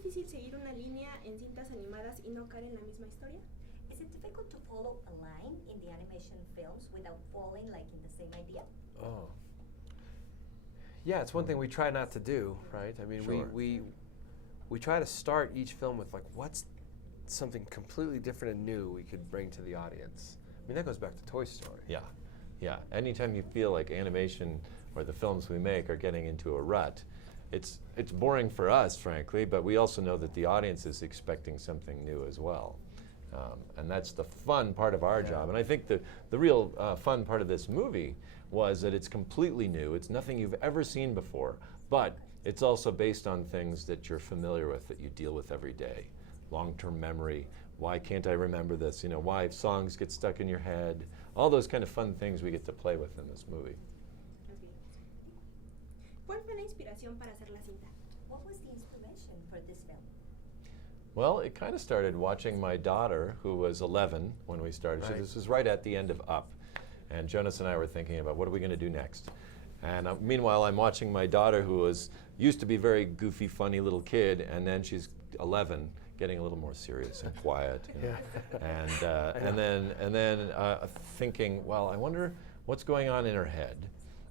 difícil seguir una línea en cintas animadas y no caer en la misma historia? Is it difficult to follow a line in the animation films without falling like in the same idea? Oh. Yeah, it's one thing we try not to do, right? I mean, Sure. we try to start each film with like, what's something completely different and new we could bring to the audience? I mean, that goes back to Toy Story. Yeah, yeah. Anytime you feel like animation or the films we make are getting into a rut, it's boring for us, frankly, but we also know that the audience is expecting something new as well. And that's the fun part of our job. And I think the real fun part of this movie was that it's completely new. It's nothing you've ever seen before, but it's also based on things that you're familiar with, that you deal with every day. Long-term memory, why can't I remember this? You know, why songs get stuck in your head, all those kind of fun things we get to play with in this movie. Okay. ¿Cuál fue la inspiración para hacer la cinta? What was the inspiration for this film? Well, it kind of started watching my daughter, who was 11 when we started. So Right. this was right at the end of Up. And Jonas and I were thinking about what are we going to do next? And meanwhile, I'm watching my daughter, who used to be a very goofy, funny little kid, and then she's 11, getting a little more serious and quiet. You know. And then thinking, well, I wonder what's going on in her head.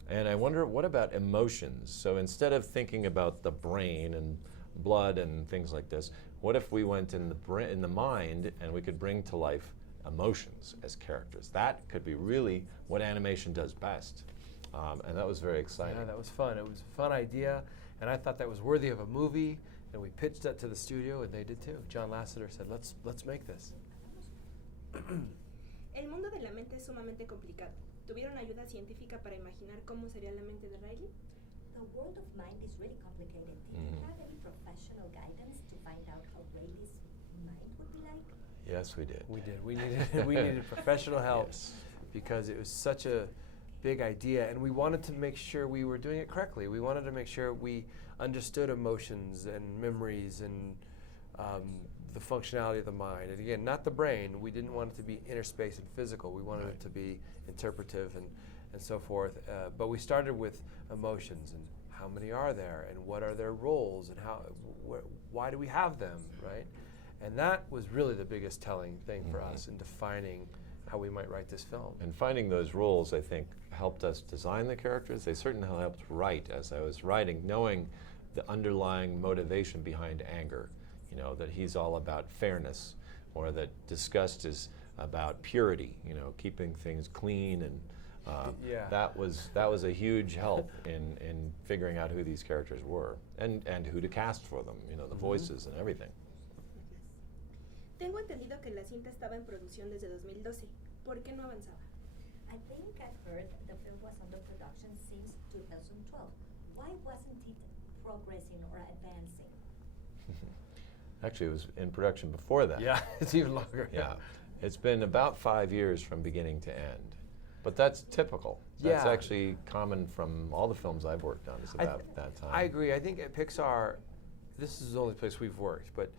And I wonder, what about emotions? So instead of thinking about the brain and blood and things like this, what if we went in the mind and we could bring to life emotions as characters? That could be really what animation does best. And that was very exciting. Yeah, that was fun. It was a fun idea, and I thought that was worthy of a movie, and we pitched that to the studio, and they did too. John Lasseter said, let's make this. El mundo de la mente es sumamente complicado. ¿Tuvieron ayuda científica para imaginar cómo sería la mente de Riley? The world of mind is really complicated. Did you have any professional guidance to find out how Rayleigh's mind would be like? Yes, we did. We did. We needed professional help Yes. because it was such a big idea, and we wanted to make sure we were doing it correctly. We wanted to make sure we understood emotions and memories and the functionality of the mind. And again, not the brain. We didn't want it to be inner space and physical. We wanted it to be interpretive and so forth. But we started with emotions and how many are there and what are their roles and why do we have them, right? And that was really the biggest telling thing for us in defining how we might write this film. And finding those roles, I think, helped us design the characters. They certainly helped write as I was writing, knowing the underlying motivation behind anger. You know, that he's all about fairness, or that disgust is about purity, you know, keeping things clean. And that was a huge help in figuring out who these characters were and who to cast for them, you know, the voices and everything. Tengo entendido que la cinta estaba en producción desde 2012. ¿Por qué no avanzaba? I think I've heard the film was under production since 2012. Why wasn't it progressing or advancing? Actually, it was in production before that. Yeah, it's even longer. Yeah. It's been about 5 years from beginning to end. But that's typical. That's Yeah. actually common from all the films I've worked on. It's about that time. I agree. I think at Pixar, this is the only place we've worked, but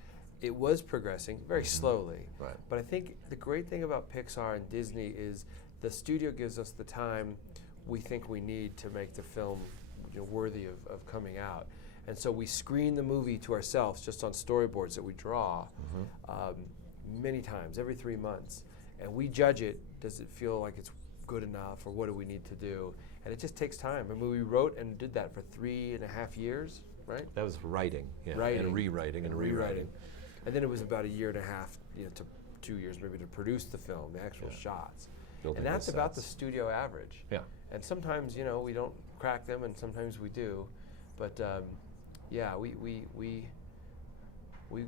it was progressing very slowly. Right. But I think the great thing about Pixar and Disney is the studio gives us the time we think we need to make the film, you know, worthy of coming out. And so we screen the movie to ourselves just on storyboards that we draw many times, every 3 months. And we judge it. Does it feel like it's good enough, or what do we need to do? And it just takes time. I mean, we wrote and did that for 3.5 years, right? That was writing, yeah, Writing. and rewriting and rewriting. And then it was about 1.5 years, you know, to 2 years maybe to produce the film, the actual shots. Building And that's the about the sets. studio average. Yeah. And sometimes, you know, we don't crack them, and sometimes we do. But yeah, we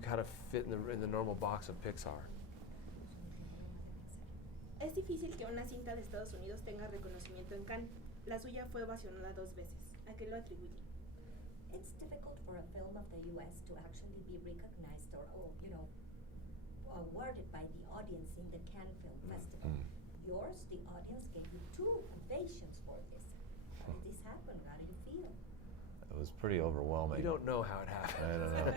kind of fit in the normal box of Pixar. Es difícil que una cinta de Estados Unidos tenga reconocimiento en Cannes. La suya fue ovacionada 2 veces. ¿A qué lo atribuye? It's difficult for a film of the U.S. to actually be recognized or you know, awarded by the audience in the Cannes Film Festival. Yours, the audience gave you 2 ovations for this. How did this happen? How do you feel? It was pretty overwhelming. You don't know how it happened. I don't know.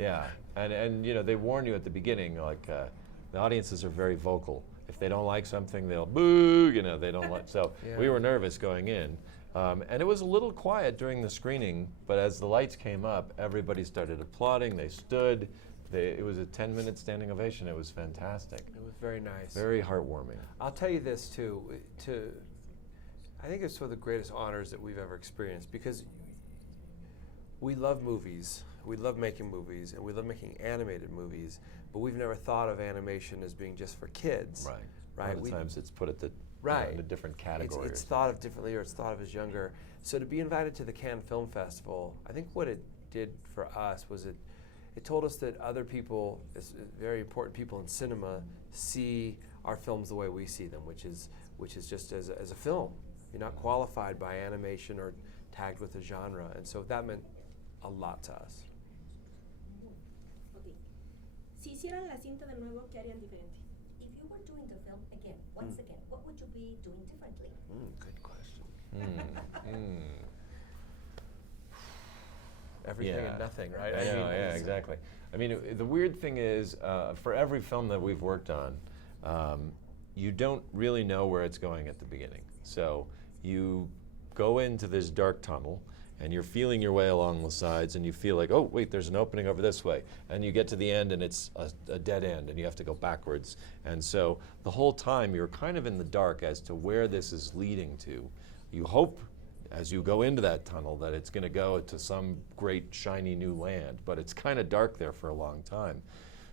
Yeah, and you know, they warn you at the beginning, like the audiences are very vocal. If they don't like something, they'll boo. You know, they don't like. So we were nervous going in, And it was a little quiet during the screening, but as the lights came up, everybody started applauding. They stood. It was a 10-minute standing ovation. It was fantastic. It was very nice. Very heartwarming. I'll tell you this too. I think it's one of the greatest honors that we've ever experienced, because we love movies. We love making movies, and we love making animated movies. But we've never thought of animation as being just for kids. Right. Right. A lot of times it's put at the in a different category. It's thought of differently, or it's thought of as younger. So to be invited to the Cannes Film Festival, I think what it did for us was it told us that other people, very important people in cinema, see our films the way we see them, which is just as a film. You're not qualified by animation or tagged with a genre, and so that meant a lot to us. Ok. Si hicieran la cinta de nuevo, ¿qué harían diferente? If you were doing the film again, once again, what would you be doing differently? Good question. Everything Yeah. and nothing, right? I know, yeah, exactly. I mean, the weird thing is, for every film that we've worked on, you don't really know where it's going at the beginning. So you go into this dark tunnel, and you're feeling your way along the sides, and you feel like, oh, wait, there's an opening over this way. And you get to the end, and it's a dead end, and you have to go backwards. And so the whole time, you're kind of in the dark as to where this is leading to. You hope, as you go into that tunnel, that it's going to go to some great, shiny new land, but it's kind of dark there for a long time.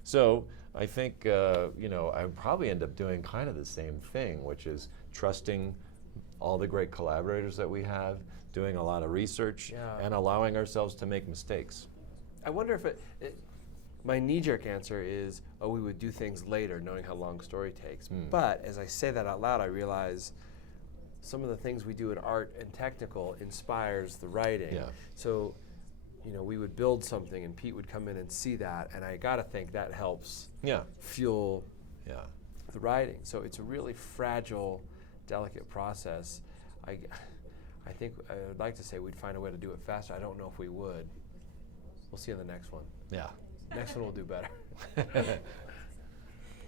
So I think, I would probably end up doing kind of the same thing, which is trusting all the great collaborators that we have, doing a lot of research, and allowing ourselves to make mistakes. I wonder if my knee-jerk answer is, oh, we would do things later, knowing how long a story takes. But as I say that out loud, I realize some of the things we do in art and technical inspires the writing. Yeah. So, we would build something, and Pete would come in and see that, and I gotta think that helps fuel the writing. So it's a really fragile, delicate process. I think I would like to say we'd find a way to do it faster. I don't know if we would. We'll see in the next one. Yeah. Next one will do better.